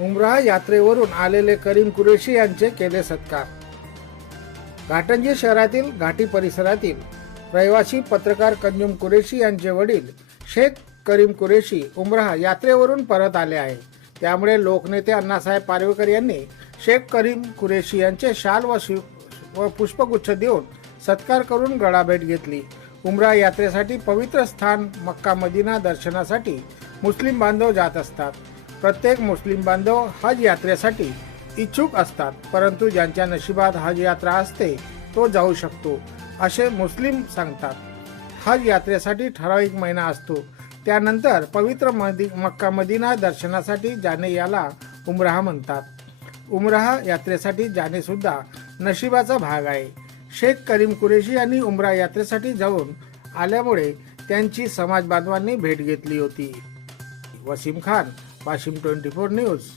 उमराह यात्रेवरून आलेले करीम कुरेशी यांचे केले सत्कार. घाटंजी शहरातील घाटी परिसरातील रहिवासी पत्रकार कंजुम कुरेशी यांचे वडील शेख करीम कुरेशी उमराह यात्रेवरून परत आले आहे त्यामुळे लोकनेते अण्णासाहेब पारवेकर यांनी शेख करीम कुरेशी यांचे शाल व शिव व पुष्पगुच्छ देऊन सत्कार करून गळाभेट घेतली. उमरा यात्रेसाठी पवित्र स्थान मक्का मदिना दर्शनासाठी मुस्लिम बांधव जात असतात. प्रत्येक मुस्लिम बांधव हज यात्रेसाठी इच्छुक असतात परंतु ज्यांच्या नशिबात हज यात्रा असते तो जाऊ शकतो असे मुस्लिम सांगतात. हज यात्रेसाठी ठराविक महिना असतो. त्यानंतर पवित्र मदी मक्का मदिना दर्शनासाठी जाणे याला उमराह म्हणतात. उमराह यात्रेसाठी जाणे सुद्धा नशिबाचा भाग आहे. शेख करीम कुरेशी यांनी उमरा यात्रेसाठी जाऊन आल्यामुळे त्यांची समाज बांधवांनी भेट घेतली होती. Wasim Khan Bashim 24 News.